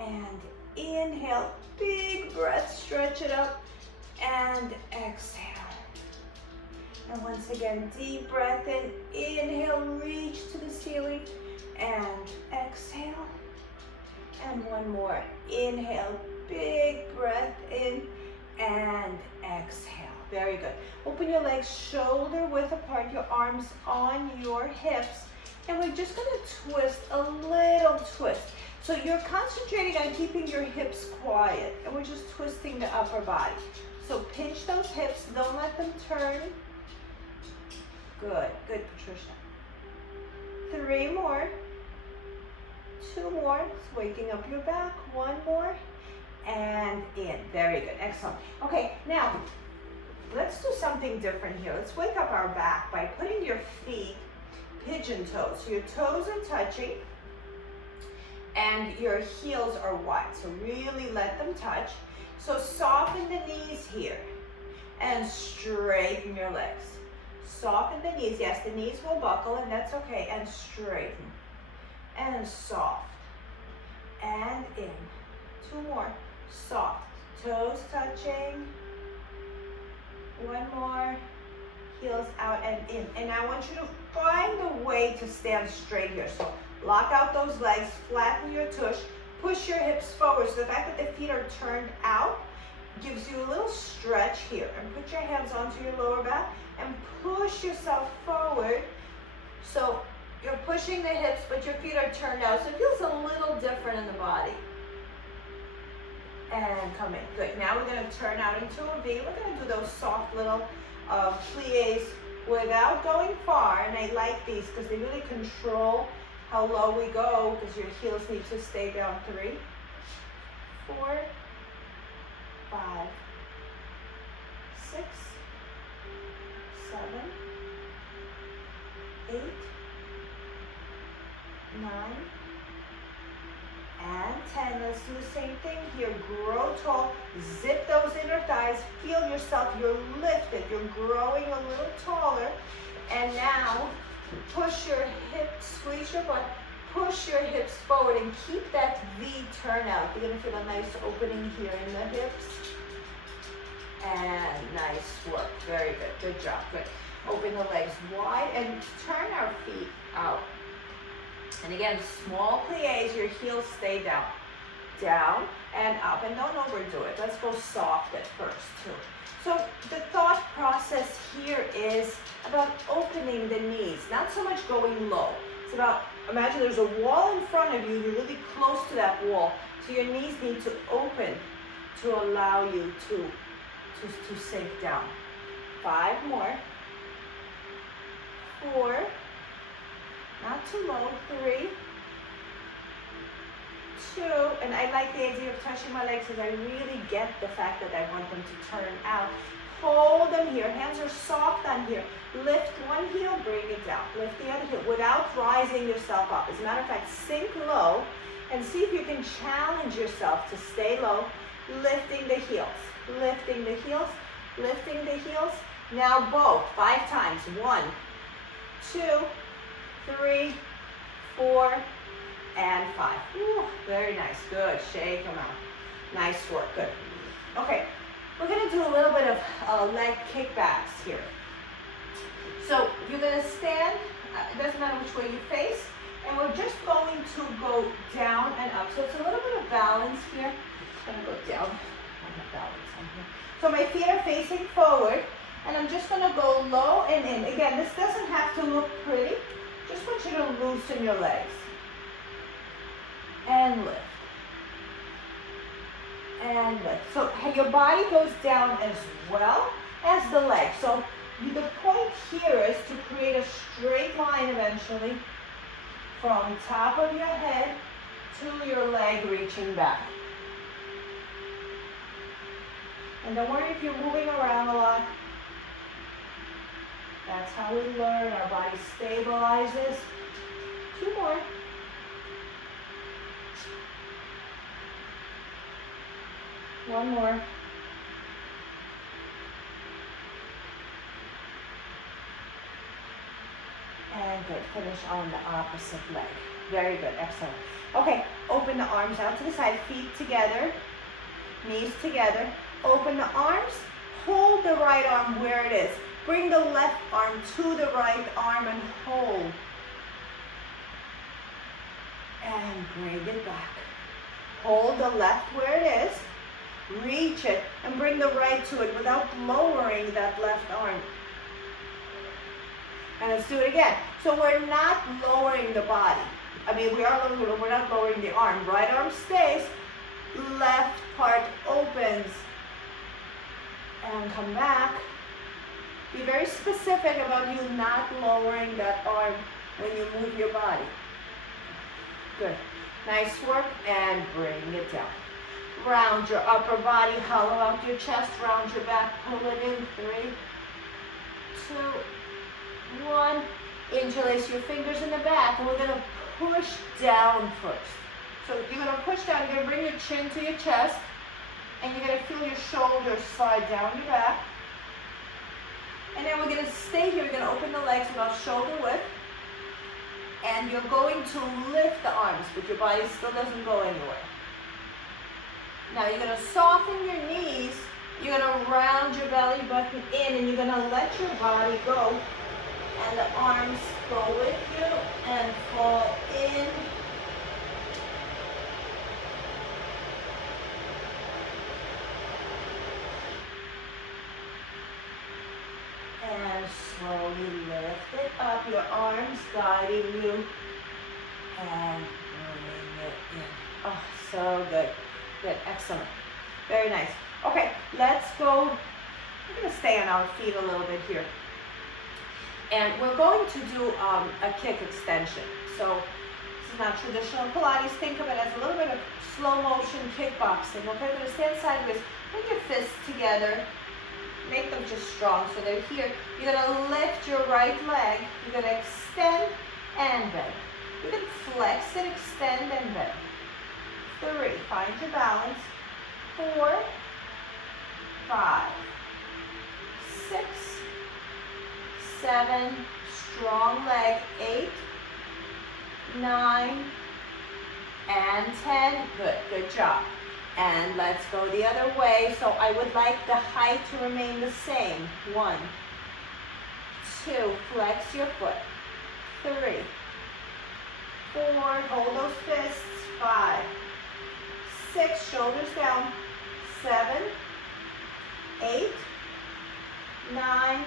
And inhale, big breath, stretch it up, and exhale. And once again, deep breath in, inhale, reach to the ceiling, and exhale. And one more, inhale, big breath in, and exhale. Very good. Open your legs shoulder width apart, your arms on your hips, and we're just gonna twist, a little twist. So you're concentrating on keeping your hips quiet, and we're just twisting the upper body. So pinch those hips, don't let them turn. Good, good, Patricia. 3 more, 2 more, it's waking up your back, 1 more, and in. Very good, excellent. Okay, now, let's do something different here. Let's wake up our back by putting your feet pigeon toes. So your toes are touching, and your heels are wide. So really let them touch. So soften the knees here, and straighten your legs. Soften the knees. Yes, the knees will buckle, and that's okay. And straighten. And soft. And in. 2 more. Soft. Toes touching. 1 more. Heels out and in. And I want you to find a way to stand straight here. So lock out those legs. Flatten your tush. Push your hips forward. So the fact that the feet are turned out gives you a little stretch here. And put your hands onto your lower back and push yourself forward. So you're pushing the hips, but your feet are turned out. So it feels a little different in the body. And come in. Good. Now we're going to turn out into a V. We're going to do those soft little plies without going far. And I like these because they really control how low we go, because your heels need to stay down. 3, 4, 5, 6, 7, 8, 9, and 10. Let's do the same thing here. Grow tall. Zip those inner thighs. Feel yourself. You're lifted. You're growing a little taller. And now, push your hips, squeeze your butt. Push your hips forward and keep that V turnout. You're going to feel a nice opening here in the hips. And nice work. Very good. Good job. Good. Open the legs wide and turn our feet out. And again, small plies, your heels stay down. Down and up. And don't overdo it. Let's go soft at first too. So the thought process here is about opening the knees. Not so much going low. It's about, imagine there's a wall in front of you. You're really close to that wall. So your knees need to open to allow you to sink down. 5 more. 4. Not too low. 3, 2, and I like the idea of touching my legs because I really get the fact that I want them to turn out. Hold them here. Hands are soft on here. Lift one heel, bring it down. Lift the other heel without rising yourself up. As a matter of fact, sink low and see if you can challenge yourself to stay low, lifting the heels, lifting the heels, lifting the heels. Now both, 5 times. 1, 2, 3, 4, and 5. Ooh, very nice. Good. Shake them out. Nice work. Good. Okay. We're going to do a little bit of leg kickbacks here. So you're going to stand. It doesn't matter which way you face. And we're just going to go down and up. So it's a little bit of balance here. I'm going to go down. I have balance on here. So my feet are facing forward. And I'm just going to go low and in. Again, this doesn't have to look pretty. Just want you to loosen your legs. And lift. And lift. So your body goes down as well as the leg. So the point here is to create a straight line eventually from top of your head to your leg reaching back. And don't worry if you're moving around a lot. That's how we learn. Our body stabilizes. 2 more. One more. And good. Finish on the opposite leg. Very good. Excellent. Okay. Open open the arms out to the side, feet together, knees together. Open the arms, hold the right arm where it is. Bring the left arm to the right arm and hold. And bring it back. Hold the left where it is, reach it, and bring the right to it without lowering that left arm. And let's do it again. So we're not lowering the body. I mean, we are lowering, but we're not lowering the arm. Right arm stays, left part opens. And come back. Be very specific about you not lowering that arm when you move your body. Good. Nice work, and bring it down. Round your upper body, hollow out your chest, round your back, pull it in. 3, 2, 1. Interlace your fingers in the back, and we're going to push down first. So you're going to push down, you're going to bring your chin to your chest, and you're going to feel your shoulders slide down your back. And then we're going to stay here, we're going to open the legs about shoulder width. And you're going to lift the arms, but your body still doesn't go anywhere. Now you're going to soften your knees. You're going to round your belly button in, and you're going to let your body go. And the arms go with you and fall in. And slowly lift it up, your arms guiding you, and bring it in. Oh, so good. Good, excellent. Very nice. Okay, let's go. We're going to stay on our feet a little bit here. And we're going to do a kick extension. So this is not traditional Pilates. Think of it as a little bit of slow motion kickboxing. Okay, we're going to stand sideways. Bring your fists together. Make them just strong so they're here. You're going to lift your right leg. You're going to extend and bend. You can flex and extend and bend. 3, find your balance. 4, 5, 6, 7, strong leg. 8, 9, and 10. Good, good job. And let's go the other way. So I would like the height to remain the same. 1, 2, flex your foot. 3, 4, hold those fists. 5, 6, shoulders down. 7, 8, 9,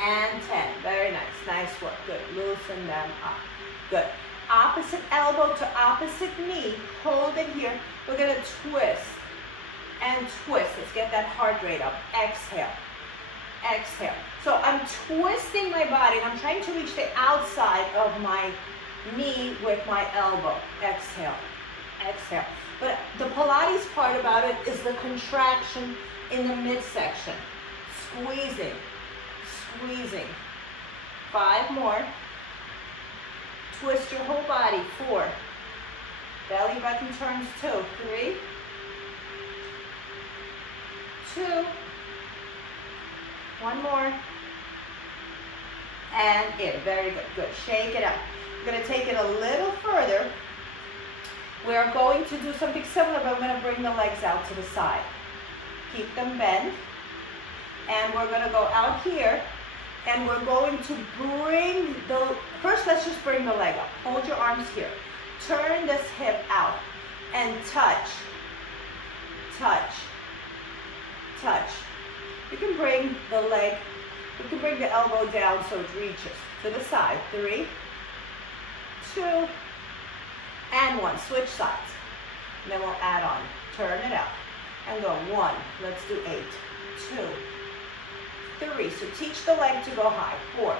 and 10. Very nice. Nice work. Good. Loosen them up. Good. Opposite elbow to opposite knee. Hold it here. We're going to twist and twist. Let's get that heart rate up. Exhale. Exhale. So I'm twisting my body, and I'm trying to reach the outside of my knee with my elbow. Exhale. Exhale. But the Pilates part about it is the contraction in the midsection. Squeezing. Squeezing. 5 more. Twist your whole body. 4. Belly button turns 2. 3. 2. 1 more. And in. Very good. Good. Shake it up. We're going to take it a little further. We're going to do something similar, but I'm going to bring the legs out to the side. Keep them bent. And we're going to go out here. And we're going to bring the, first let's just bring the leg up. Hold your arms here. Turn this hip out and touch, touch, touch. You can bring the leg, you can bring the elbow down so it reaches to the side. 3, 2, and 1. Switch sides. And then we'll add on. Turn it out and go 1. Let's do 8, 2, 3. So teach the leg to go high. 4,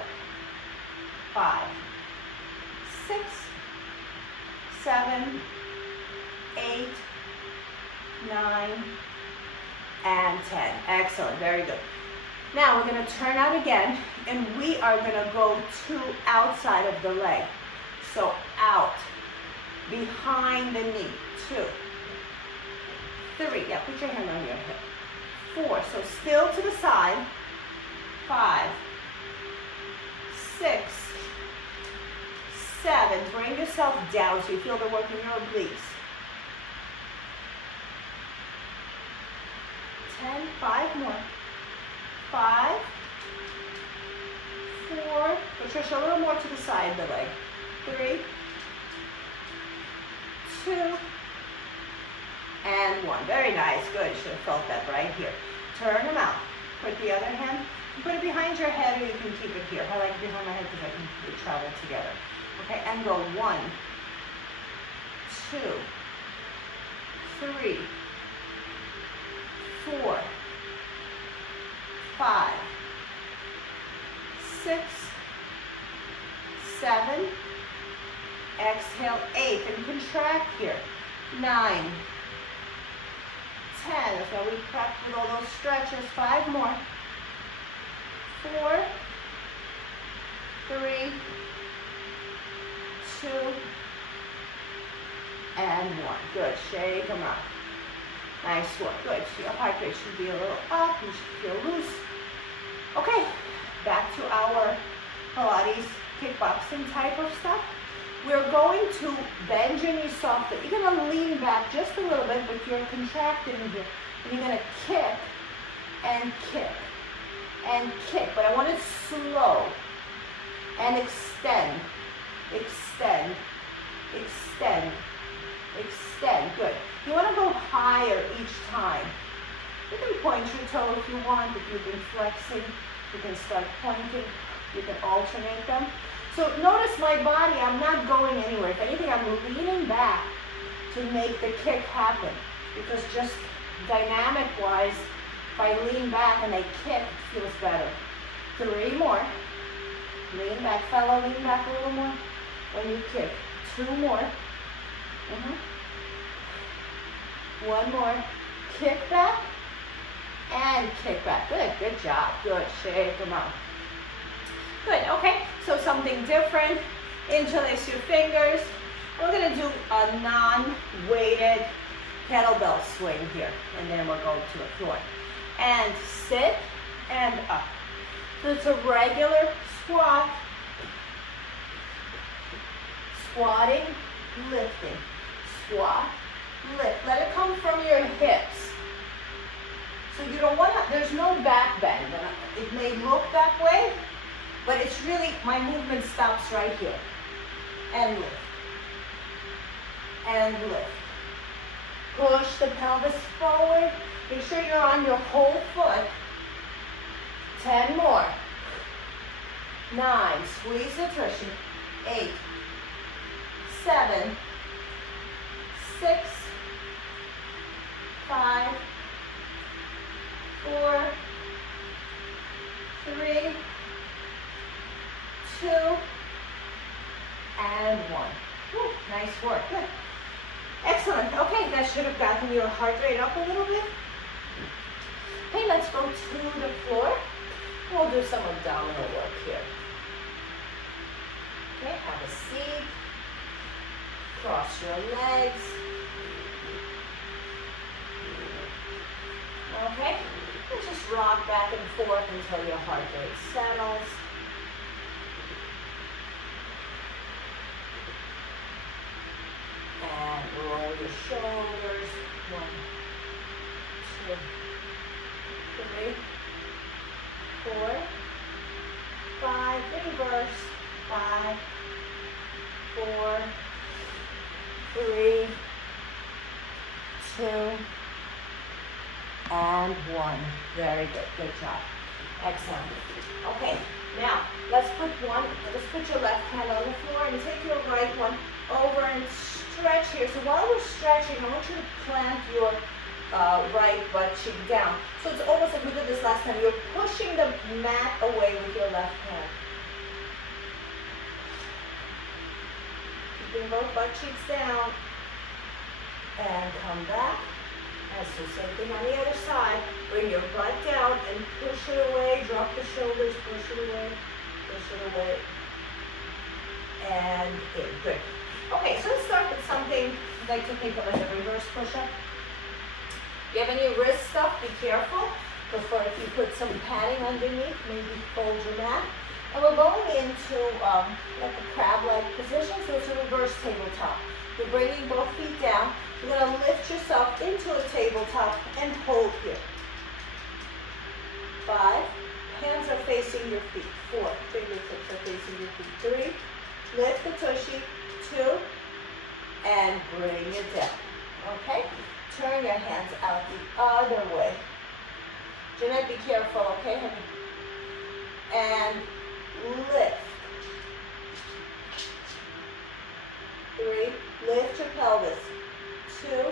5, 6, 7, 8, 9, and 10. Excellent. Very good. Now we're going to turn out again, and we are going to go to outside of the leg. So out, behind the knee. 2, 3. Yeah, put your hand on your hip. 4. So still to the side. 5, 6, 7. Bring yourself down so you feel the work in your obliques. 10. 5 more. 5. 4. Patricia, a little more to the side of the leg. 3. 2. And 1. Very nice. Good. You should have felt that right here. Turn them out. Put the other hand. You put it behind your head, or you can keep it here. I like it behind my head because I can travel together. Okay, and go 1, 2, 3, 4, 5, 6, 7. Exhale, 8, and contract here. 9, 10. That's why we practice with all those stretches. 5 more. 4, 3, 2, and 1. Good. Shake them out. Nice work. Good. So your heart rate should be a little up. You should feel loose. Okay. Back to our Pilates kickboxing type of stuff. We're going to bend your knees softly. You're going to lean back just a little bit, but you're contracting here. And you're going to kick and kick and kick. But I want it slow. And extend. Extend. Extend. Extend. Good. You want to go higher each time. You can point your toe if you want. If you've been flexing, you can start pointing. You can alternate them. So notice my body, I'm not going anywhere. If anything, I'm leaning back to make the kick happen. Because just dynamic-wise, if I lean back and I kick, it feels better. 3 more. Lean back, fellow, lean back a little more when you kick. 2 more. 1 more. Kick back and kick back. Good, good job. Good, shake them out. Good, okay, so something different. Interlace your fingers. We're gonna do a non-weighted kettlebell swing here, and then we'll go to the floor. And sit and up. So it's a regular squat. Squatting, lifting. Squat, lift. Let it come from your hips. So you don't want to, there's no back bend. It may look that way, but it's really, my movement stops right here. And lift. And lift. Push the pelvis forward. Make sure you're on your whole foot. 10 more. 9. Squeeze the attrition. 8. 7. 6. 5. 4. 3. 2. And 1. Whew, nice work. Good. Excellent. Okay, that should have gotten your heart rate up a little bit. Okay, let's go to the floor. We'll do some abdominal work here. Okay, have a seat. Cross your legs. Okay, and just rock back and forth until your heart rate settles. And roll your shoulders. 1, 2, 3, 4, 5. Reverse. 5, 4, 3, 2, and 1. Very good. Good job. Excellent. Okay, now let's put your left hand on the floor and take your right one over and stretch here. So while we're stretching, I want you to plant your right butt cheek down. So it's almost like we did this last time. You're pushing the mat away with your left hand. Keeping both butt cheeks down. And come back. And so same thing on the other side. Bring your butt down and push it away. Drop the shoulders, push it away, push it away. And in. Good. Okay, so let's start with something I'd like to think of as a reverse push-up. If you have any wrist stuff, be careful. Prefer if you put some padding underneath, maybe fold your mat. And we're going into like a crab-like position, so it's a reverse tabletop. You're bringing both feet down. You're going to lift yourself into a tabletop and hold here. 5, hands are facing your feet. 4, fingertips are facing your feet. 3, lift the tushy. 2, and bring it down. Okay? Turn your hands out the other way. Jeanette, be careful, okay, honey? And lift. 3, lift your pelvis. 2,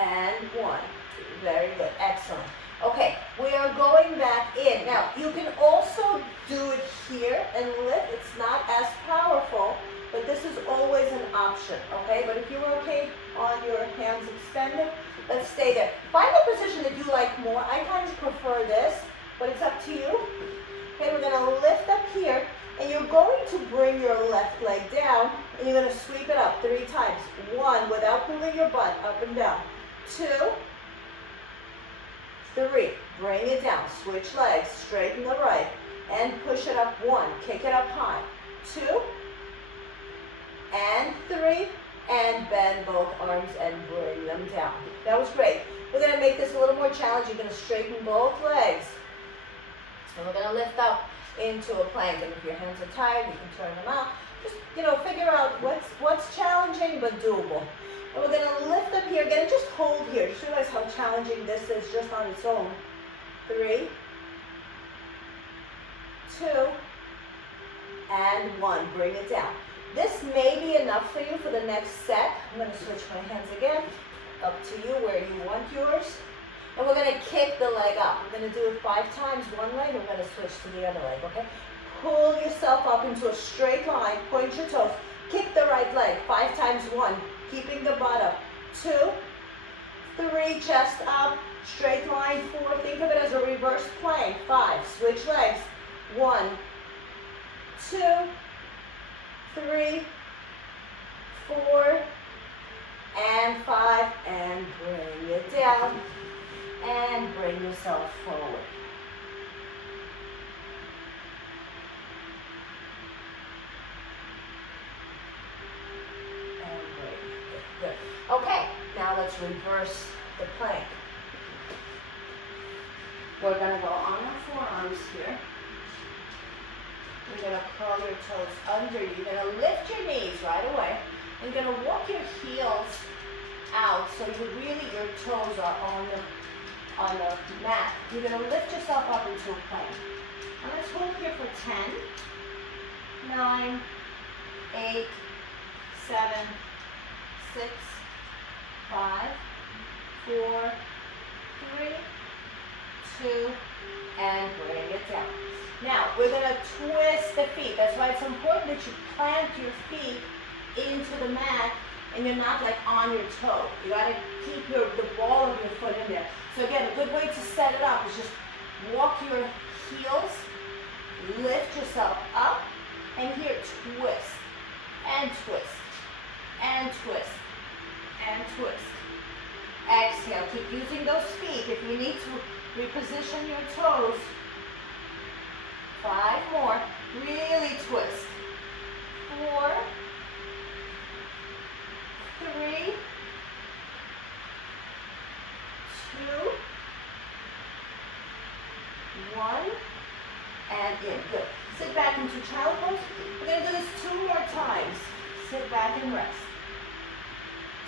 and 1. Very good, excellent. Okay, we are going back in. Now, you can also do it here and lift. It's not as powerful, but this is always an option, okay? But if you're okay on your hands extended, let's stay there. Find a position that you like more. I kind of prefer this, but it's up to you. Okay, we're gonna lift up here, and you're going to bring your left leg down, and you're gonna sweep it up 3 times. 1, without moving your butt, up and down. 2, 3, bring it down. Switch legs, straighten the right, and push it up. 1, kick it up high. 2, and 3, and bend both arms and bring them down. That was great. We're going to make this a little more challenging. You're going to straighten both legs. And we're going to lift up into a plank. And if your hands are tired, you can turn them out. Just, figure out what's challenging but doable. And we're going to lift up here again and just hold here. Just realize how challenging this is just on its own. 3, 2, and 1. Bring it down. This may be enough for you for the next set. I'm going to switch my hands again. Up to you where you want yours. And we're going to kick the leg up. We're going to do it 5 times one leg. We're going to switch to the other leg, okay? Pull yourself up into a straight line. Point your toes. Kick the right leg 5 times 1. Keeping the butt up. 2, 3, chest up. Straight line. 4, think of it as a reverse plank. 5, switch legs. 1, 2, 3, 4, and 5, and bring it down, and bring yourself forward. And bring it. Good. Okay, now let's reverse the plank. We're going to go on our forearms here. You're going to curl your toes under you. You're going to lift your knees right away. And you're going to walk your heels out so your toes are on the mat. You're going to lift yourself up into a plank. And let's hold here for 10, 9, 8, 7, 6, 5, 4, 3, 2, and bring it down. Now, we're going to twist the feet. That's why it's important that you plant your feet into the mat and you're not like on your toe. You got to keep the ball of your foot in there. So again, a good way to set it up is just walk your heels, lift yourself up, and here, twist, and twist, and twist, and twist. Exhale, keep using those feet. If you need to reposition your toes, 5 more. Really twist. 4, 3, 2, 1, and in. Good. Sit back into child pose. We're going to do this 2 more times. Sit back and rest.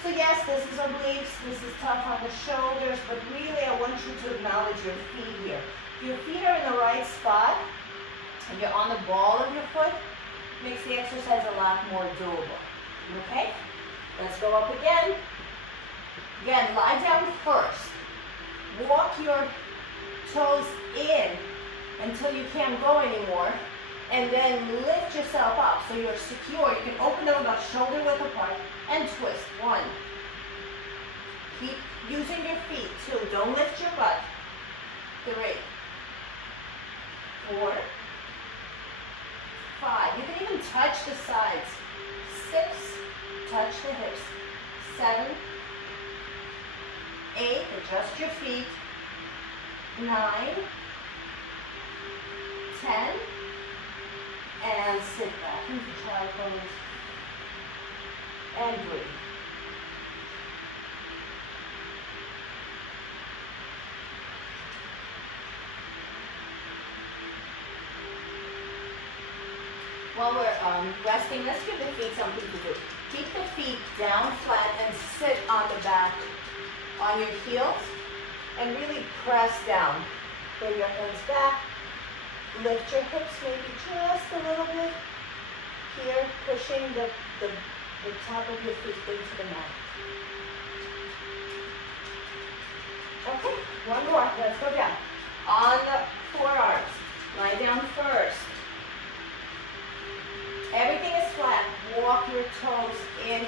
So yes, this is obliques. This is tough on the shoulders, but really I want you to acknowledge your feet here. If your feet are in the right spot, and you're on the ball of your foot, makes the exercise a lot more doable. Okay? Let's go up again. Again, lie down first. Walk your toes in until you can't go anymore, and then lift yourself up so you're secure. You can open them about shoulder width apart and twist. 1. Keep using your feet. 2. Don't lift your butt. 3, 4, 5. You can even touch the sides. 6. Touch the hips. 7, 8. Adjust your feet. 9, 10. And sit back into child pose. And breathe. While we're resting, let's give the feet something to do. Keep the feet down flat and sit on the back on your heels and really press down. Bring your hands back. Lift your hips maybe just a little bit. Here, pushing the top of your feet into the mat. Okay, one more. Let's go down. On the forearms. Lie down first. Everything is flat. Walk your toes in.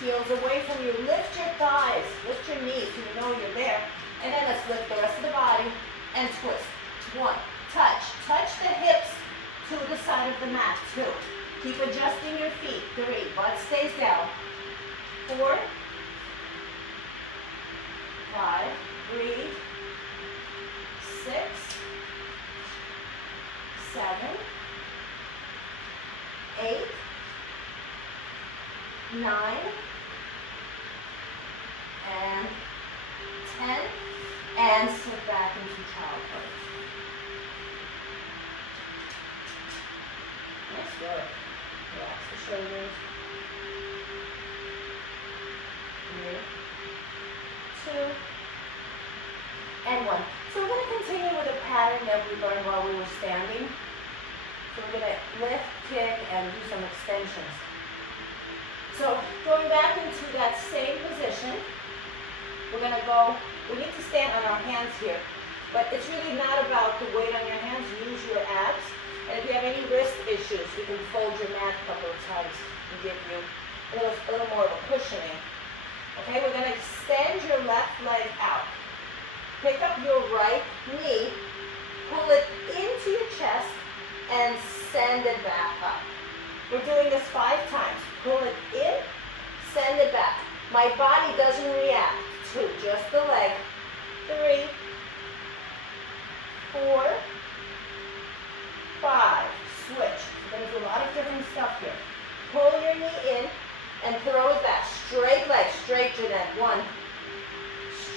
Heels away from you. Lift your thighs. Lift your knees so you know you're there. And then let's lift the rest of the body and twist. 1. Touch. Touch the hips to the side of the mat. 2. Keep adjusting your feet. 3. Butt stays down. 4. 5. Breathe. 6. 7. 8. 9. And 10. And sit back into child pose. Nice work. Relax the shoulders. 3, 2, and 1. So we're going to continue with a pattern that we learned while we were standing. So we're going to lift, kick, and do some extensions. So going back into that same position, we're going to go, we need to stand on our hands here. But it's really not about the weight on your hands. Use your abs. And if you have any wrist issues, you can fold your mat a couple of times and give you a little more of a cushioning. Okay, we're going to extend your left leg out. Pick up your right knee, pull it into your chest, and send it back up. We're doing this 5 times. Pull it in, send it back. My body doesn't react. 2, just the leg. 3, 4, 5. Switch. We're going to do a lot of different stuff here. Pull your knee in and throw it back. Straight leg. Straight, Jeanette. 1.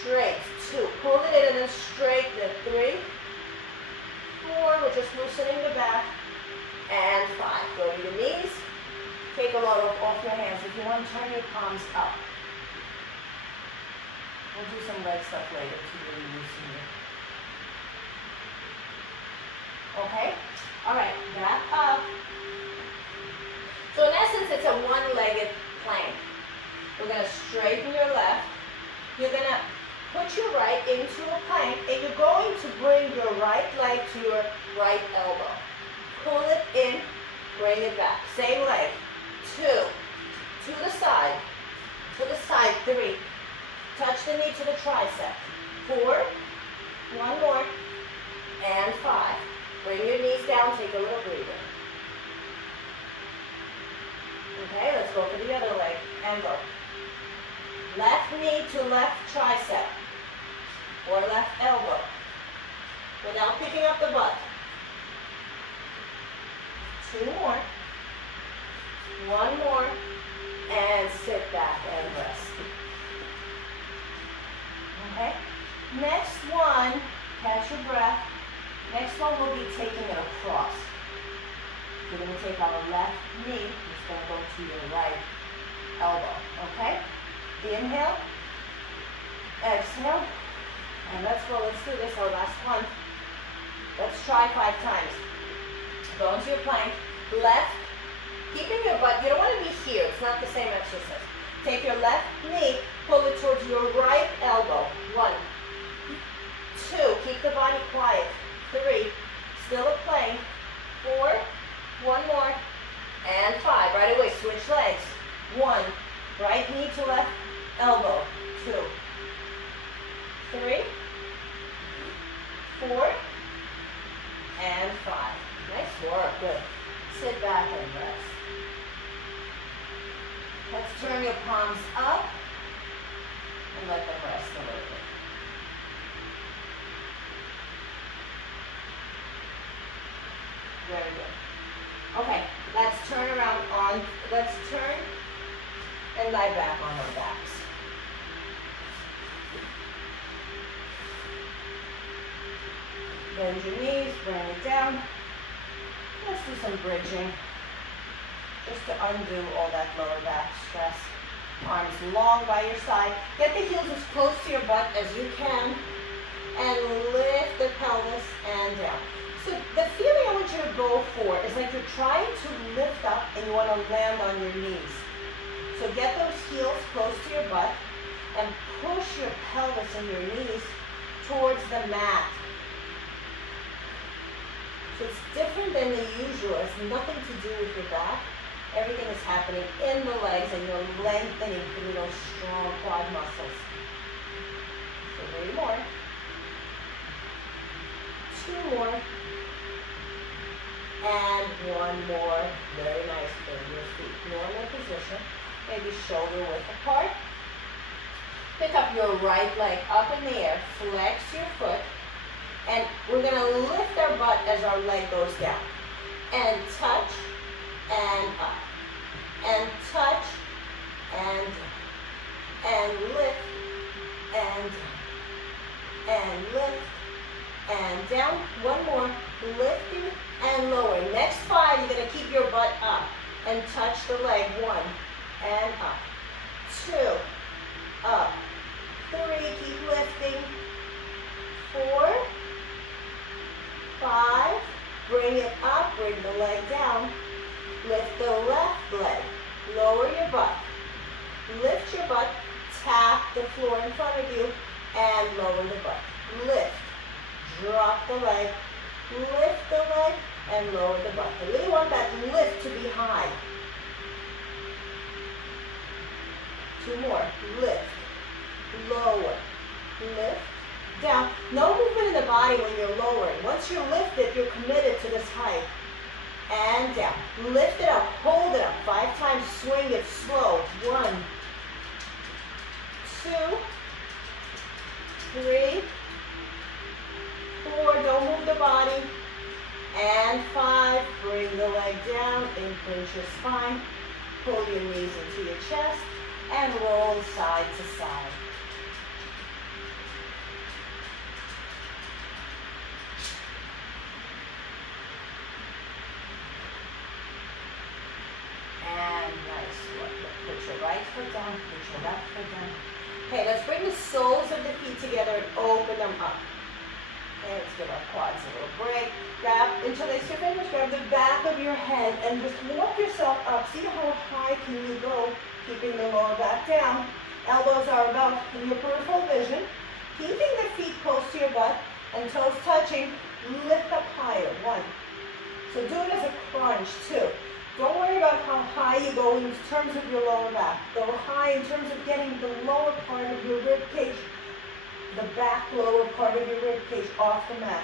Straight. 2. Pull it in and then straight. Then 3, 4. We're just loosening the back. And 5. Go to your knees. Take a load off your hands. If you want to turn your palms up. We'll do some leg stuff later to really loosen you. Okay? Alright, back up. So in essence, it's a one-legged plank. We're going to straighten your left. You're going to put your right into a plank, and you're going to bring your right leg to your right elbow. Pull it in, bring it back. Same leg. 2, to the side, 3. Touch the knee to the tricep. 4, 1 more, and 5. Bring your knees down, take a little breather. Okay, let's go for the other leg, and go. Left knee to left tricep, or left elbow, without picking up the butt. 2 more. 1 more, and sit back and rest. Okay? Next one, catch your breath. Next one will be taking it across. You're going to take our left knee, it's going to go to your right elbow. Okay? Inhale, exhale, and let's go. Let's do this, our last one. Let's try 5 times. Go into your plank, left. Keeping your butt, you don't want to be here. It's not the same exercise. Take your left knee, pull it towards your right elbow. 1, 2, keep the body quiet. 3, still a plank. 4, 1 more, and 5. Right away, switch legs. 1, right knee to left elbow. 2, 3, 4, and 5. Nice work, good. Sit back and rest. Let's turn your palms up and let them rest a little bit. Let's turn and lie back on our backs. Bend your knees, bring it down. Let's do some bridging, just to undo all that lower back stress. Arms long by your side. Get the heels as close to your butt as you can, and lift the pelvis and down. So the feeling I want you to go for is like you're trying to lift up and you want to land on your knees. So get those heels close to your butt and push your pelvis and your knees towards the mat. So it's different than the usual. It's nothing to do with your back. Everything is happening in the legs and you're lengthening through those strong quad muscles. So 3 more. 2 more. And 1 more. Very nice. Bring your feet normal position. Maybe shoulder width apart. Pick up your right leg up in the air. Flex your foot. And we're going to lift our butt as our leg goes down. And touch, and up. And touch, and lift, and lift, and down. 1 more. Lifting and lowering. Next 5, you're going to keep your butt up and touch the leg. 1, and up. 2, up. 3, keep lifting. 4, 5, bring it up, bring the leg down, lift the left leg, lower your butt, lift your butt, tap the floor in front of you, and lower the butt. Lift, drop the leg, lift the leg, and lower the butt. I really want that lift to be high. 2 more, lift, lower, lift, down. No movement in the body when you're lowering. Once you're lifted, you're committed to this height. And down. Lift it up. Hold it up. 5 times. Swing it slow. 1, 2, 3, 4. Don't move the body. And 5. Bring the leg down. Increase your spine. Pull your knees into your chest. And roll side to side. And nice work. Put your right foot down, put your left foot down. Okay, let's bring the soles of the feet together and open them up. Okay, let's give our quads a little break. Interlace your fingers, grab the back of your head and just walk yourself up. See how high can you go, keeping the lower back down. Elbows are about in your peripheral vision. Keeping the feet close to your butt and toes touching, lift up higher. 1. So do it as a crunch. 2. Don't worry about how high you go in terms of your lower back. Go high in terms of getting the lower part of your rib cage, the back lower part of your rib cage off the mat.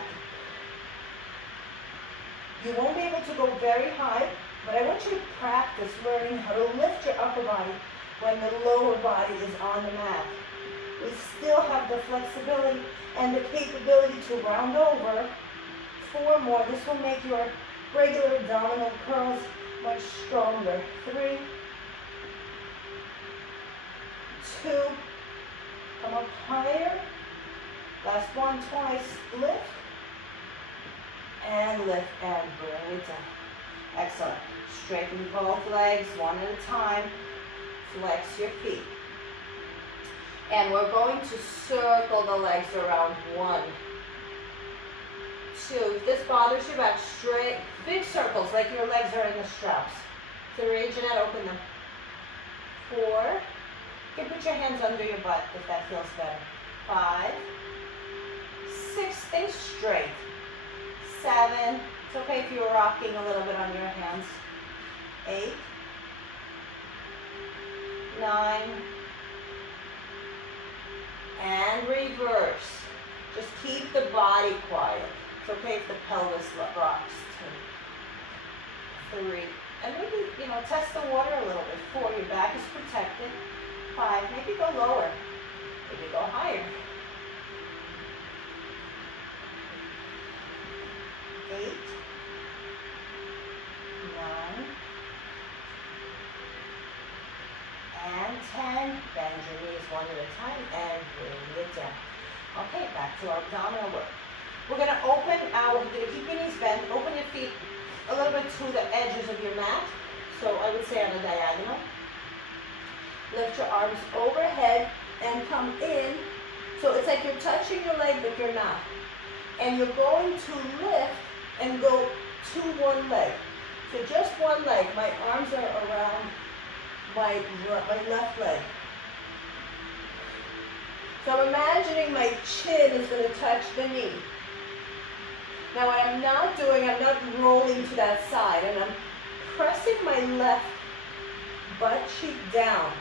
You won't be able to go very high, but I want you to practice learning how to lift your upper body when the lower body is on the mat. We still have the flexibility and the capability to round over. 4 more. This will make your regular abdominal curls much stronger. 3, 2, come up higher. Last 1, twice. Lift, and lift, and bring it down. Excellent. Straighten both legs, 1 at a time. Flex your feet. And we're going to circle the legs around. 1, 2. If this bothers your back, straight, big circles like your legs are in the straps. 3, Jeanette, open them. 4. You can put your hands under your butt if that feels better. 5, 6, stay straight. 7, it's okay if you're rocking a little bit on your hands. 8, 9, and reverse. Just keep the body quiet. It's okay if the pelvis rocks. 2, 3, and maybe, test the water a little bit. 4, your back is protected. 5, maybe go lower. Maybe go higher. 8, 9, 10. Bend your knees one at a time and bring it down. Okay, back to our abdominal work. We're going to open, we're going to keep your knees bent, open your feet a little bit to the edges of your mat. So I would say on a diagonal. Lift your arms overhead and come in. So it's like you're touching your leg, but you're not. And you're going to lift and go to one leg. So just one leg. My arms are around my left leg. So I'm imagining my chin is going to touch the knee. Now what I'm not doing, I'm not rolling to that side, and I'm pressing my left butt cheek down.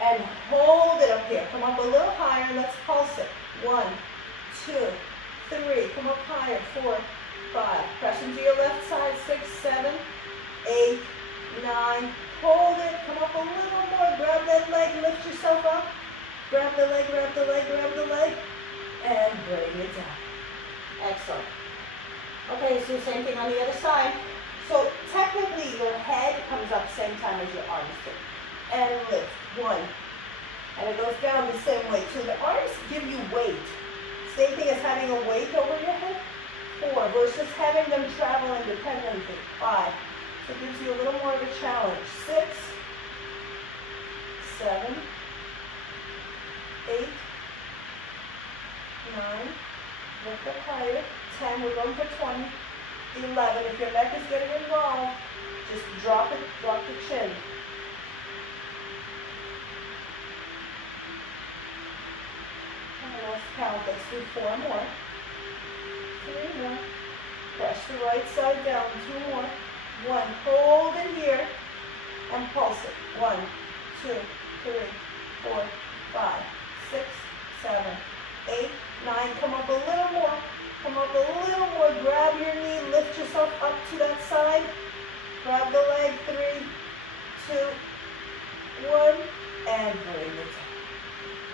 And hold it up here. Come up a little higher, let's pulse it. 1, 2, 3, come up higher, 4, 5. Press into your left side, 6, 7, 8, 9. Hold it, come up a little more, grab that leg, lift yourself up. Grab the leg, grab the leg, grab the leg, and bring it down. Excellent. Okay, so same thing on the other side. So technically your head comes up same time as your arms do. And lift, 1. And it goes down the same way. So the arms give you weight. Same thing as having a weight over your head. 4, versus having them travel independently. 5. So it gives you a little more of a challenge. 6, 7, 8, 9, lift up higher. 10, we're going for 20. 11, if your neck is getting involved, just drop it, drop the chin. Let's count. Let's do 4 more. 3 more. Press the right side down. 2 more. 1. Hold it here and pulse it. 1, 2, 3, 4, 5, 6, 7, 8, 9. Come up a little more. Come up a little more. Grab your knee. Lift yourself up to that side. Grab the leg. 3, 2, 1, and bring it down.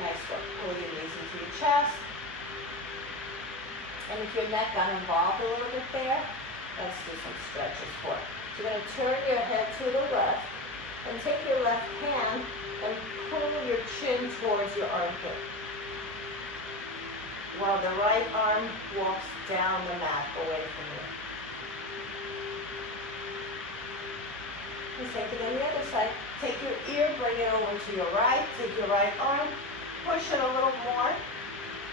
Nice work. Pull your knees into your chest. And if your neck got involved a little bit there, let's do some stretches for it. So you're going to turn your head to the left and take your left hand and pull your chin towards your armpit, while the right arm walks down the mat away from you. And take it on the other side. Take your ear, bring it over to your right. Take your right arm, push it a little more.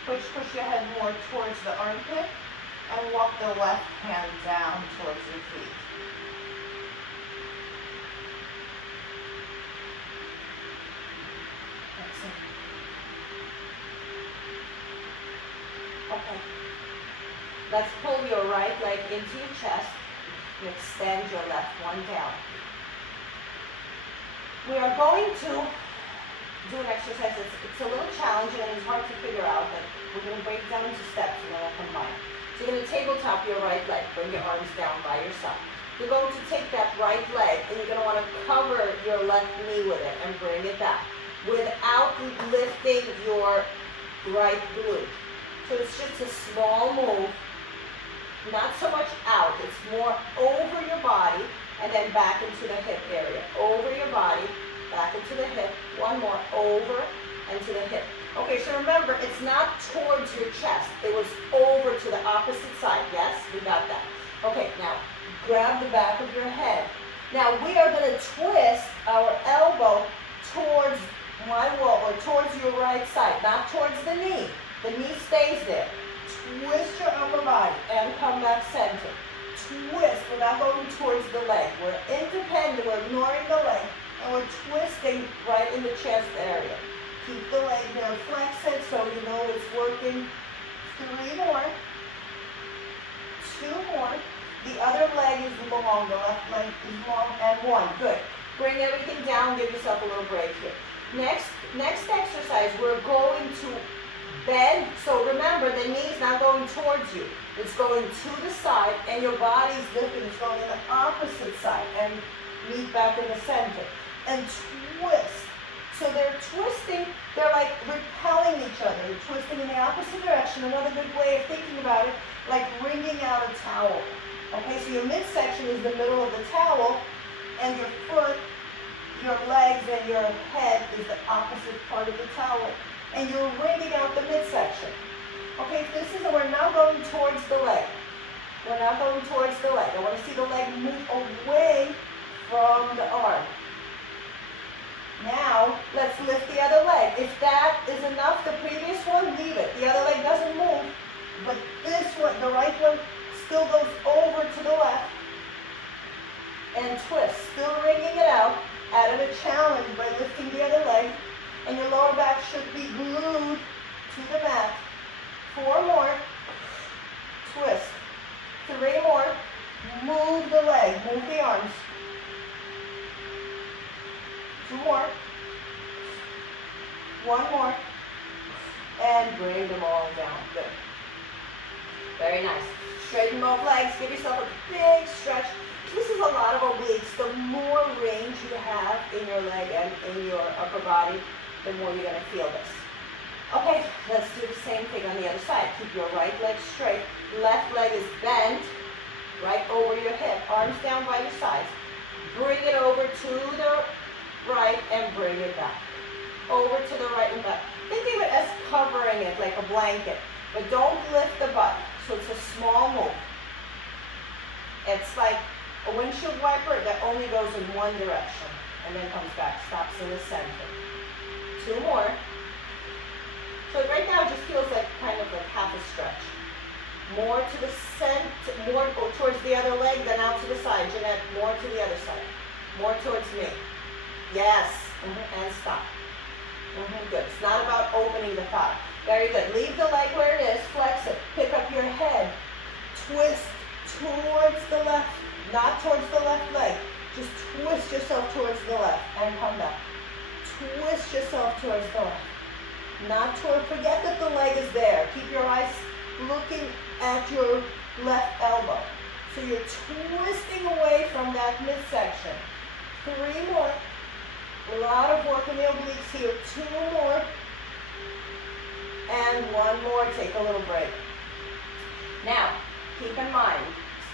Push your head more towards the armpit, and walk the left hand down towards your feet. Excellent. Okay. Let's pull your right leg into your chest and extend your left one down. We are going to do an exercise it's a little challenging and it's hard to figure out, but we're going to break down into steps and then we'll combine. So you're going to tabletop your right leg, bring your arms down by your side. You're going to take that right leg and you're going to want to cover your left knee with it and bring it back without lifting your right glute. So it's just a small move, not so much out, it's more over your body and then back into the hip area. Over your body, back into the hip, 1 more, over and to the hip. Okay, so remember, it's not towards your chest. It was over to the opposite side. Yes, we got that. Okay, now grab the back of your head. Now we are going to twist our elbow towards my wall or towards your right side, not towards the knee. The knee stays there. Twist your upper body and come back center. Twist without going towards the leg. We're independent. We're ignoring the leg. And we're twisting right in the chest area. Keep the leg there. Flex it so you know it's working. 3 more. 2 more. The other leg is long. The left leg is long. And 1. Good. Bring everything down. Give yourself a little break here. Next exercise, we're going to bend. So remember, the knee's not going towards you. It's going to the side, and your body's lifting. It's going to the opposite side, and meet back in the center. And twist. So they're twisting, they're like repelling each other. They're twisting in the opposite direction. Another good way of thinking about it, like wringing out a towel. Okay, so your midsection is the middle of the towel, and your foot your head is the opposite part of the towel, and you're wringing out the midsection. Okay, we're now going towards the leg. We're now going towards the leg. I want to see the leg move away from the arm. Now, let's lift the other leg. If that is enough, the previous one, leave it. The other leg doesn't move, but this one, the right one, still goes over to the left and twist. Still wringing it out. Added a challenge by lifting the other leg, and your lower back should be glued to the mat. 4 more. Twist. 3 more. Move the leg. Move the arms. 2 more. 1 more. And bring them all down. Good. Very nice. Straighten both legs. Give yourself a big stretch. This is a lot of obliques. The more range you have in your leg and in your upper body, the more you're going to feel this. Okay, let's do the same thing on the other side. Keep your right leg straight. Left leg is bent right over your hip. Arms down by your sides. Bring it over to the right and bring it back. Over to the right and back. Think of it as covering it like a blanket, but don't lift the butt. So it's a small move. It's like a windshield wiper that only goes in one direction and then comes back, stops in the center. 2 more. So right now it just feels like kind of like half a stretch. More to the center, more towards the other leg, then out to the side. Jeanette, more to the other side. More towards me. Yes. And stop. Good. It's not about opening the thigh. Very good. Leave the leg where it is. Flex it. Pick up your head. Twist towards the left. Not towards the left leg. Just twist yourself towards the left and come back. Twist yourself towards the left. Not toward, forget that the leg is there. Keep your eyes looking at your left elbow. So you're twisting away from that midsection. 3 more. A lot of work in the obliques here. 2 more. And 1 more. Take a little break. Now, keep in mind,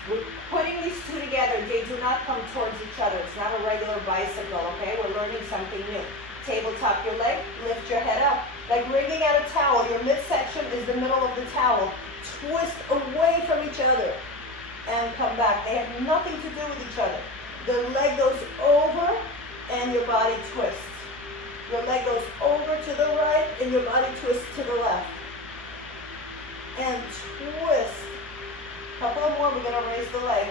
we're putting these two together. They do not come towards each other. It's not a regular bicycle, okay? We're learning something new. Tabletop your leg, lift your head up. Like wringing out a towel, your midsection is the middle of the towel. Twist away from each other and come back. They have nothing to do with each other. The leg goes over and your body twists. Your leg goes over to the right and your body twists to the left. And twist. Couple of more, we're going to raise the leg.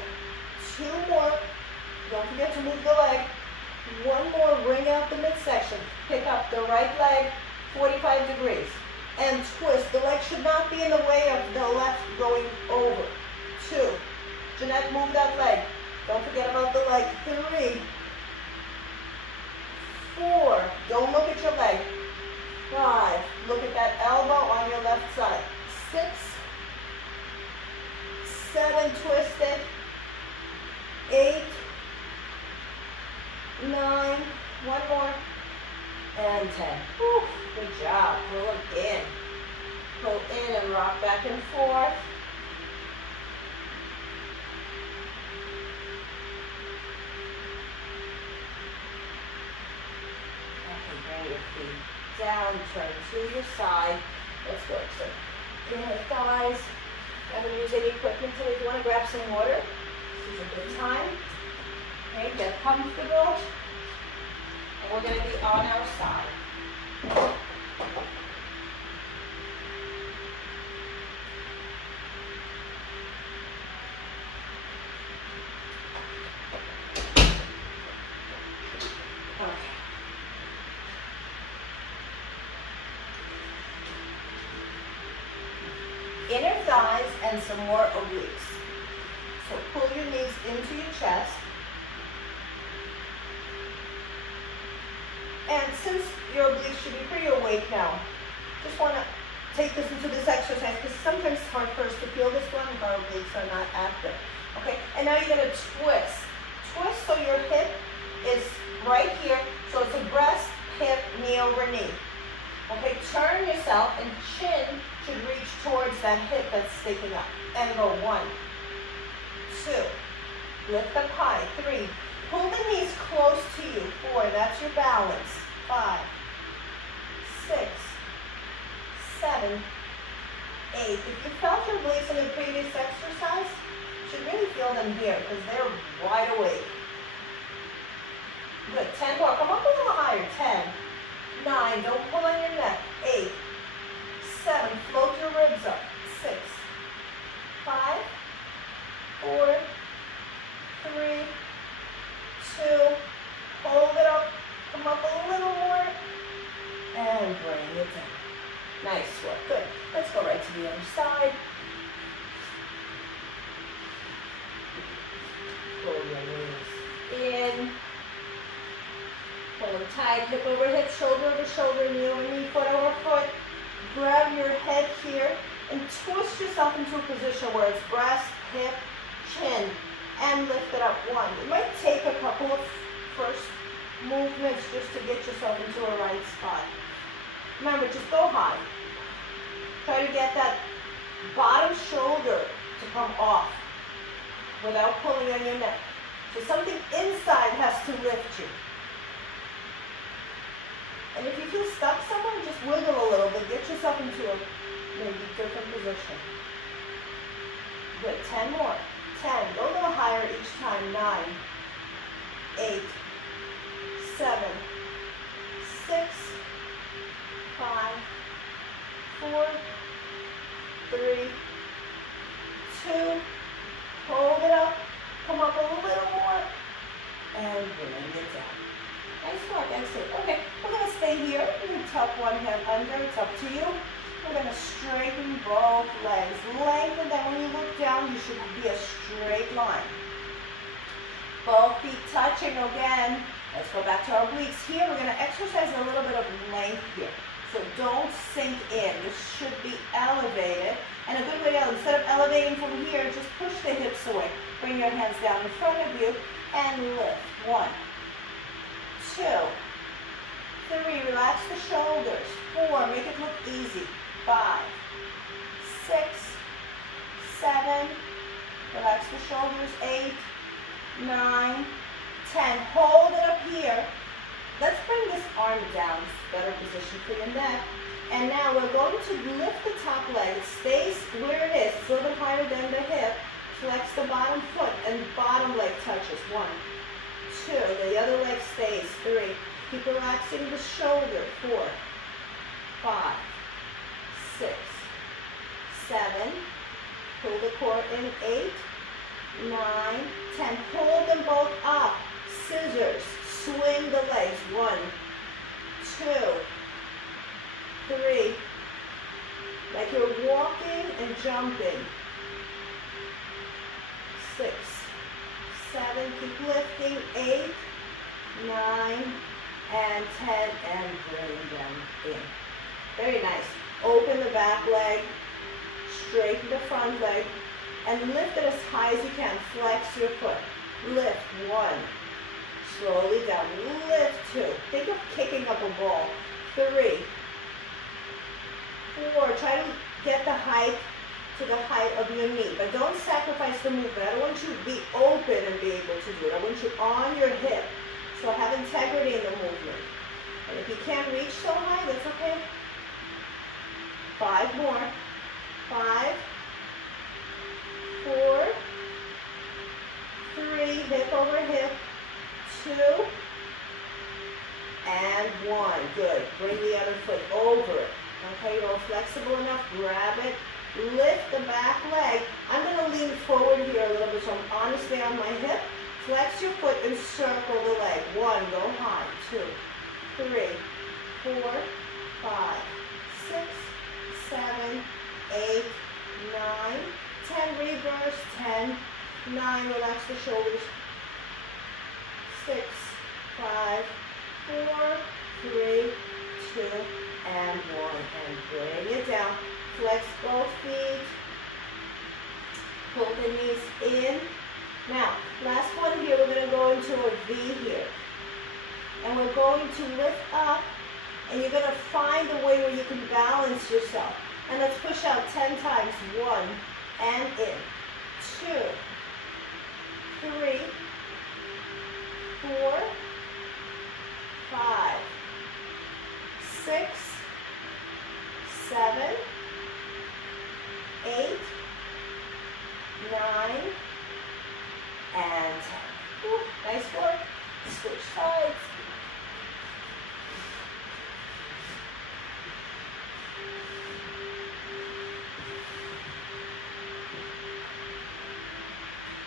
2 more. Don't forget to move the leg. 1 more, wring out the midsection. Pick up the right leg, 45 degrees. And twist. The leg should not be in the way of the left going over. 2. Jeanette, move that leg. Don't forget about the leg. 3. 4. Don't look at your leg. 5. Look at that elbow on your left side. 6. 7, twist it. 8, 9, 1 more, and 10. Whew, good job. Pull it in. Pull in and rock back and forth. Okay, bring your feet down, turn to your side. Let's go. So, inner thighs. I'm going to use any equipment today. If you want to grab some water, this is a good time. Okay, get comfortable. And we're going to be on our side. Inner thighs and some more obliques. So pull your knees into your chest. And since your obliques should be pretty awake now, just want to take this into this exercise because sometimes it's hard for us to feel this one if our obliques are not active. Okay, and now you're going to twist. Twist so your hip is right here. So it's a breast, hip, knee over knee. Okay, turn yourself and chin should reach towards that hip that's sticking up. And go 1, 2, lift up high, 3, pull the knees close to you, 4, that's your balance. if you felt your obliques in the previous exercise, you should really feel them here because they're wide awake. Good, 10 more, come up a little higher, 10, 9, don't pull on your neck, 8, 7, float your ribs up, 6, 5, 4, 3, 2, hold it up, come up a little more, and bring it down. Nice work, good. Let's go right to the other side. Pull your knees in. Pull them tight, hip over hip, shoulder over shoulder, knee over knee, foot over foot. Grab your head here and twist yourself into a position where it's breast, hip, chin, and lift it up. 1. It might take a couple of first movements just to get yourself into a right spot. Remember, just go high. Try to get that bottom shoulder to come off without pulling on your neck. So something inside has to lift you. And if you feel stuck somewhere, just wiggle a little bit. Get yourself into a maybe different position. Good. 10 more. 10. Go a little higher each time. 9, 8, 7, 6, 5, 4, 3, 2, hold it up, come up a little more, and bring it down. Nice work, excellent. Okay, we're going to stay here. We're going to tuck one hand under, it's up to you. We're going to straighten both legs. Lengthen that when you look down, you should be a straight line. Both feet touching again. Let's go back to our obliques. Here, we're going to exercise a little bit of length here. So don't sink in. This should be elevated. And a good way to, instead of elevating from here, just push the hips away. Bring your hands down in front of you and lift. 1, 2, 3, relax the shoulders. 4, make it look easy. 5, 6, 7, relax the shoulders. 8, 9, 10. Hold it up here. Let's bring this arm down. It's a better position for your neck. And now we're going to lift the top leg. It stays where it is. It's a little bit higher than the hip. Flex the bottom foot and bottom leg touches. 1, 2. The other leg stays. 3. Keep relaxing the shoulder. 4, 5, 6, 7. Pull the core in. 8, 9, 10. Hold them both up. Scissors. Swing the legs. 1, 2, 3. Like you're walking and jumping. 6, 7. Keep lifting. 8, 9, and 10. And bring them in. Very nice. Open the back leg. Straighten the front leg. And lift it as high as you can. Flex your foot. Lift. 1. Slowly down. Lift. 2. Think of kicking up a ball. 3, 4. Try to get the height to the height of your knee. But don't sacrifice the movement. I don't want you to be open and be able to do it. I want you on your hip. So have integrity in the movement. And if you can't reach so high, that's okay. 5 more. 5, 4, 3. Hip over hip. 2, and 1. Good. Bring the other foot over it. Okay, you're all flexible enough. Grab it. Lift the back leg. I'm going to lean forward here a little bit, so I'm honestly on my hip. Flex your foot and circle the leg. 1, go high. 2, 3, 4, 5, 6, 7, 8, 9, 10. Reverse. 10, 9. Relax the shoulders. 6, 5, 4, 3, 2, and 1. And bring it down. Flex both feet. Pull the knees in. Now, last one here, we're going to go into a V here. And we're going to lift up, and you're going to find a way where you can balance yourself. And let's push out 10 times. 1, and in. 2, 3, 4, 5, 6, 7, switch sides.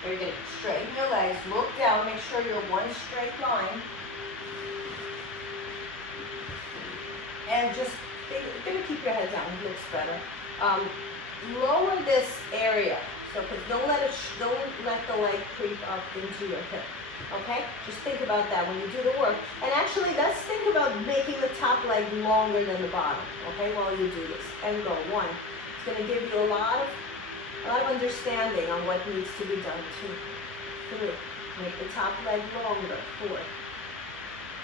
Very good. Straighten your legs, look down, make sure you're one straight line. And just, gonna keep your head down, it looks better. Lower this area, so don't let the leg creep up into your hip, okay? Just think about that when you do the work. And actually, let's think about making the top leg longer than the bottom, okay, while you do this. And go, 1. It's gonna give you a lot of understanding on what needs to be done. 2, 3, make the top leg longer. 4,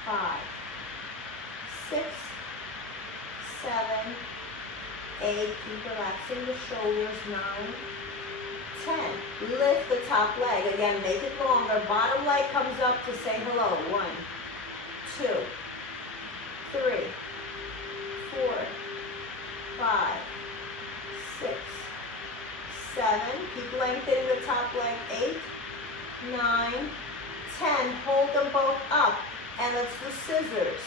5, 6, 7, 8, keep relaxing the shoulders, 9, 10. Lift the top leg, again, make it longer. Bottom leg comes up to say hello. 1, 2, 3, 4, 5, 6, 7. Keep lengthening the top leg. 8, 9, 10. Hold them both up. And let's do scissors.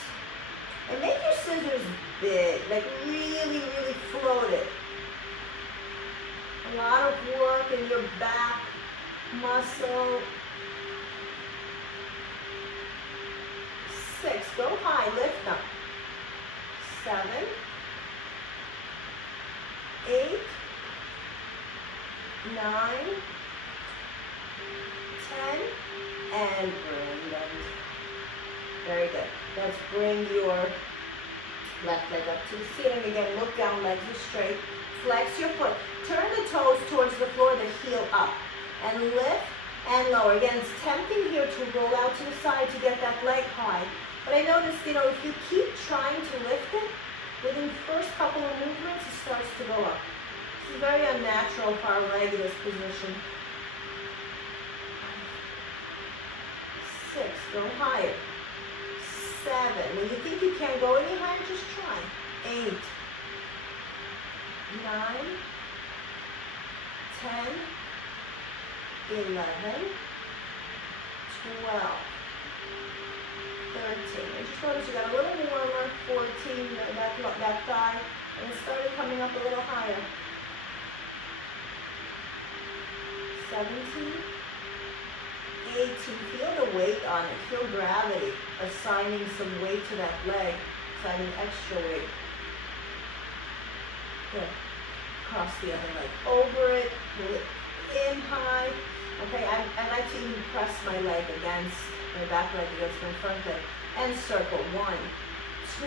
And make your scissors big, like really, really floated. A lot of work in your back muscle. 6, go high, lift them. 7, 8, 9, 10, and bring them. Very good. Let's bring your left leg up to the ceiling again. Look down, legs are straight. Flex your foot. Turn the toes towards the floor, the heel up. And lift and lower. Again, it's tempting here to roll out to the side to get that leg high. But I noticed, if you keep trying to lift it, within the first couple of movements, it starts to go up. This is very unnatural for our leg in this position. 6, go higher. 7. When you think you can't go any higher, just try. 8, 9, 10, 11, 12, 13. I just noticed you got a little warmer. 14, that thigh, and it started coming up a little higher. 17, 18, feel the weight on it, feel gravity, assigning some weight to that leg, assigning extra weight. Good. Cross the other leg over it, pull it in high. Okay, I like to even press my leg against, my back leg against my front leg, and circle. 1,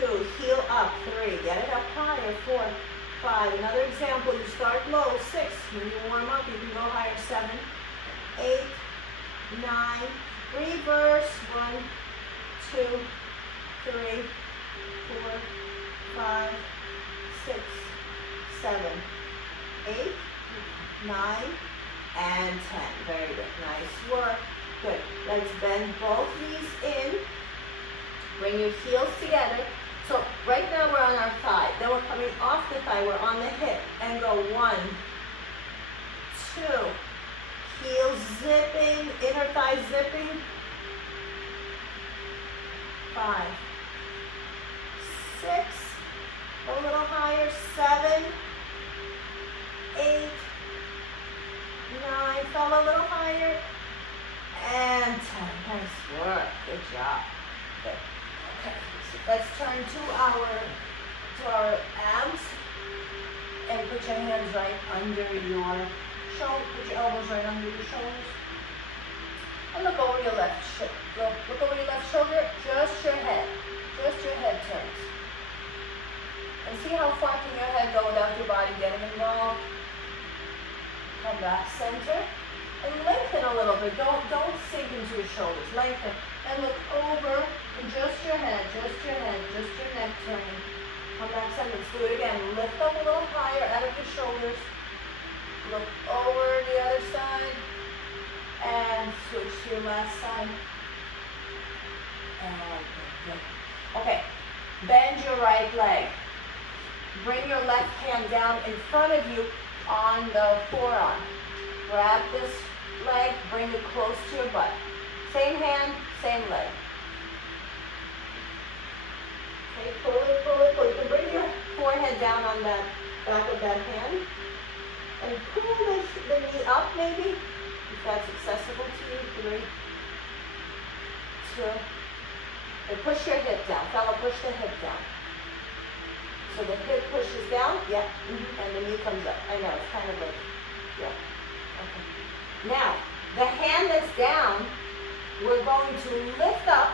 2, heel up. 3, get it up higher. 4, 5, another example, you start low. 6, when you warm up, you can go higher. 7, 8, 9, reverse. 1, 2, 3, 4, 5, 6, 7, 8, 9, and 10. Very good. Nice work. Good. Let's bend both knees in. Bring your heels together. So right now we're on our thigh. Then we're coming off the thigh. We're on the hip. And go 1, 2. Heels zipping. Inner thigh zipping. 5, 6. A little higher. 7, 8, 9. Fell a little higher. And 10. Nice work. Good job. Good. Okay. So let's turn to our abs. And put your hands right under your shoulder. Put your elbows right under your shoulders. And look over your left shoulder. Look over your left shoulder. Just your head. Just your head turns. And see how far can your head go without your body getting involved. Come back center. And lengthen a little bit. Don't sink into your shoulders. Lengthen. And look over. And just your head. Just your head. Just your neck turning. Come back center. Let's do it again. Lift up a little higher out of your shoulders. Look over the other side. And switch to your last side. And good. Okay. Bend your right leg. Bring your left hand down in front of you on the forearm. Grab this leg, bring it close to your butt. Same hand, same leg. down on that back of that hand. And pull the knee up maybe, if that's accessible to you. 3, 2, and push your hip down. Fella, push the hip down. So the hip pushes down, yeah, and the knee comes up. I know, it's kind of like, yeah. Okay. Now, the hand that's down, we're going to lift up,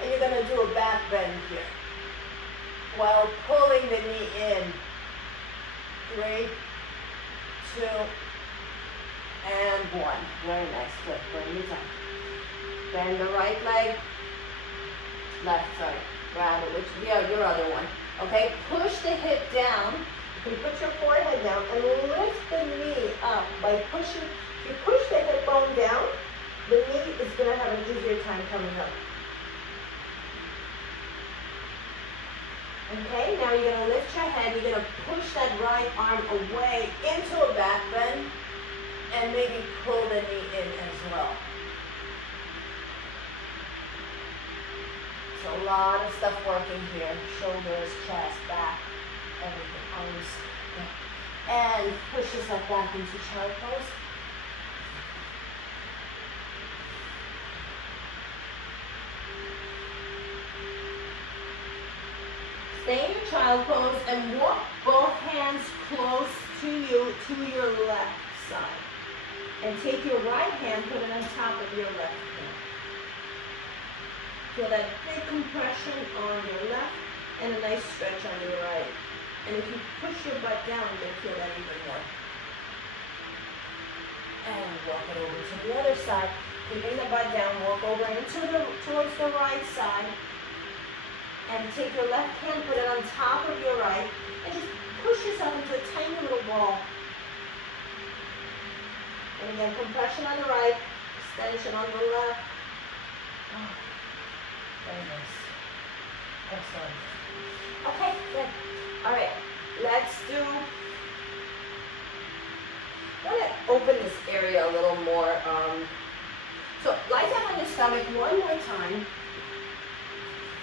and you're going to do a back bend here, while pulling the knee in. 3, 2, and 1. Very nice, good, bring it down. Bend the right leg, left, sorry, grab it, your other one. Okay, push the hip down. You can put your forehead down and lift the knee up by pushing. If you push the hip bone down, the knee is going to have an easier time coming up. Okay, now you're going to lift your head. You're going to push that right arm away into a back bend and maybe pull the knee in as well. So a lot of stuff working here. Shoulders, chest, back, everything, arms. Yeah. And push yourself back into child pose. Stay in your child pose and walk both hands close to you, to your left side. And take your right hand, put it on top of your left hand. Feel that big compression on your left and a nice stretch on your right. And if you push your butt down, you'll feel that even more. And walk it over to the other side. Keeping the butt down, walk over towards the right side. And take your left hand, put it on top of your right, and just push yourself into a tiny little ball. And again, compression on the right, extension on the left. Oh, very nice. Excellent. Okay, good. All right, let's do, I want to open this area a little more. So lie down on your stomach one more time.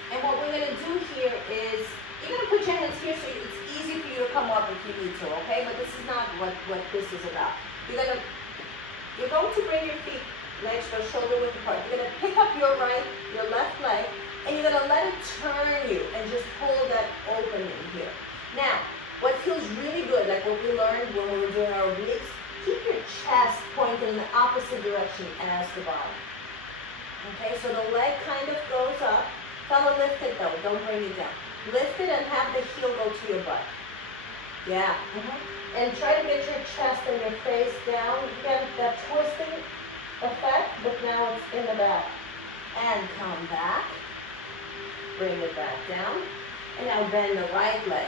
And what we're going to do here is, you're going to put your hands here so it's easy for you to come up if you need to, okay? But this is not what this is about. You're going to bring your feet, legs go shoulder width apart. You're going to pick up your left leg, and you're going to let it turn you and just pull that opening here. Now, what feels really good, like what we learned when we were doing our obliques, keep your chest pointed in the opposite direction as the body. Okay, so the leg kind of goes up. Fella, lift it though, don't bring it down. Lift it and have the heel go to your butt. Yeah. And try to get your chest and your face down. Again, that twisting effect, but now it's in the back. And come back. Bring it back down. And now bend the right leg.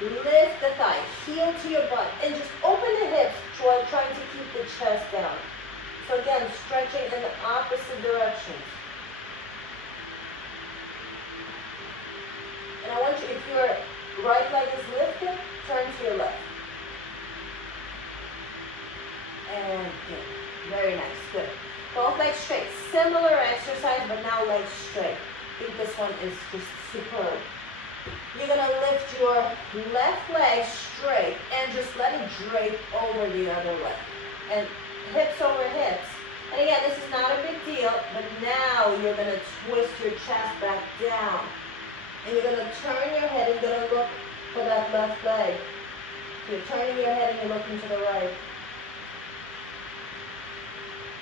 Lift the thigh, heel to your butt, and just open the hips while trying to keep the chest down. So again, stretching in the opposite directions. And I want you, if your right leg is lifted, turn to your left. And good. Very nice. Good. Both legs straight. Similar exercise, but now legs straight. I think this one is just superb. You're going to lift your left leg straight and just let it drape over the other leg. And hips over hips. And again, this is not a big deal, but now you're going to twist your chest back down. And you're going to turn your head and you're going to look for that left leg. You're turning your head and you're looking to the right.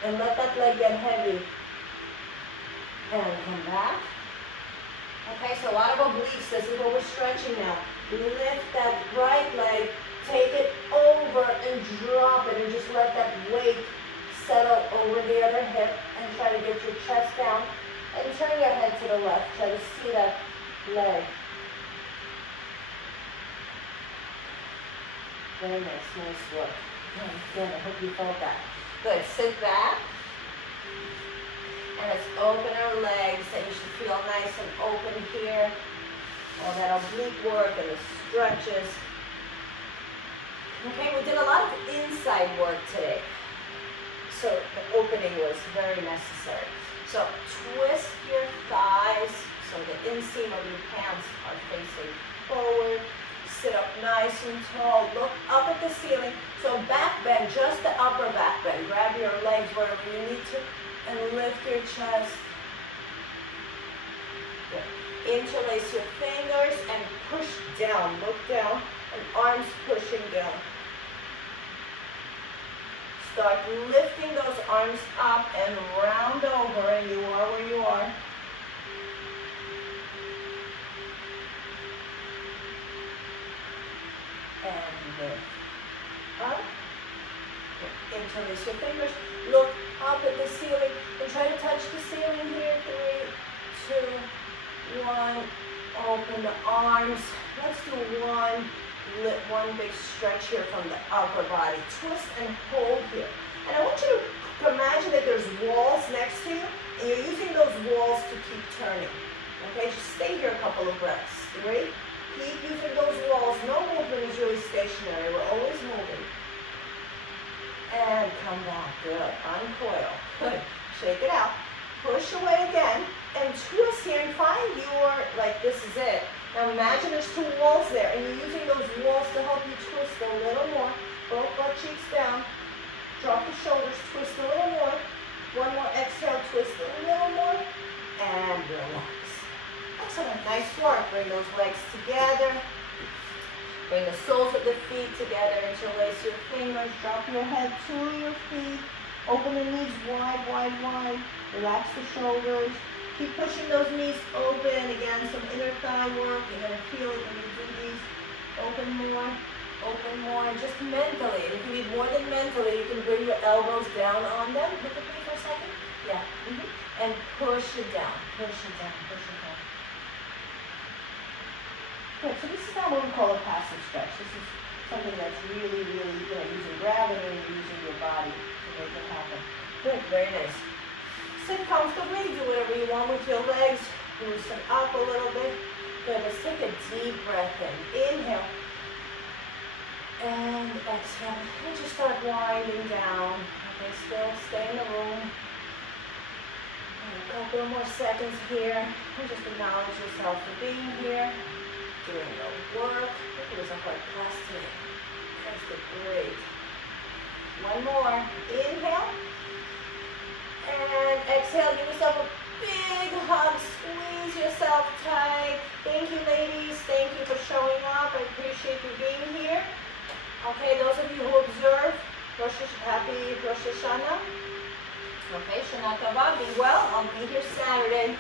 And let that leg get heavy. And come back. Okay, so a lot of obliques, this is what we're stretching now. Lift that right leg, take it over and drop it and just let that weight settle over the other hip and try to get your chest down. And turn your head to the left, try to see that leg. Very nice, nice work. Good, I hope you felt that. Good, sit back. And let's open our legs, and you should feel nice and open here. All that oblique work and the stretches. Okay, we did a lot of inside work today. So the opening was very necessary. So twist your thighs so the inseam of your pants are facing forward. sit up nice and tall. Look up at the ceiling. So back bend, just the upper back bend. Grab your legs wherever you need to and lift your chest. Good. Interlace your fingers and push down. Look down and arms pushing down. Start lifting those arms up and round over, and you are where you are. And lift up. Interlace your fingers. Look up at the ceiling and try to touch the ceiling here. 3, 2, 1. Open the arms. Let's do one big stretch here from the upper body. Twist and hold here. And I want you to imagine that there's walls next to you, and you're using those walls to keep turning. Okay, just stay here a couple of breaths. 3. Keep using those walls. No movement is really stationary. We're always moving. And come back. Good. Uncoil. Good. Shake it out. Push away again. And twist here and find your, like this is it. Now imagine there's 2 walls there. And you're using those walls to help you twist a little more. Both butt cheeks down. Drop the shoulders. Twist a little more. One more exhale. Twist a little more. And relax. Excellent. Nice work. Bring those legs together. Bring the soles of the feet together. Interlace your fingers. Drop your head to your feet. Open the knees wide, wide, wide. Relax the shoulders. Keep pushing those knees open. Again, some inner thigh work. You're going to feel it when you do these. Open more. Open more. And just mentally. And if you need more than mentally, you can bring your elbows down on them. Look at me for a second. Yeah. And push it down. Push it down. Push it down. Good. So this is not what we call a passive stretch. This is something that's really, really, using gravity and using your body to make it happen. Good. Very nice. Sit comfortably. Do whatever you want with your legs. Loosen up a little bit. Good. Let's take a deep breath in. Inhale. And exhale. And just start winding down. Okay, still stay in the room. And a couple more seconds here. And just acknowledge yourself for being here. Doing the work. It was a hard class today. That's great. One more. Inhale. And exhale. Give yourself a big hug. Squeeze yourself tight. Thank you, ladies. Thank you for showing up. I appreciate you being here. Okay, those of you who observe, happy Rosh Hashanah. Okay, Shana Tova. Be well. I'll be here Saturday.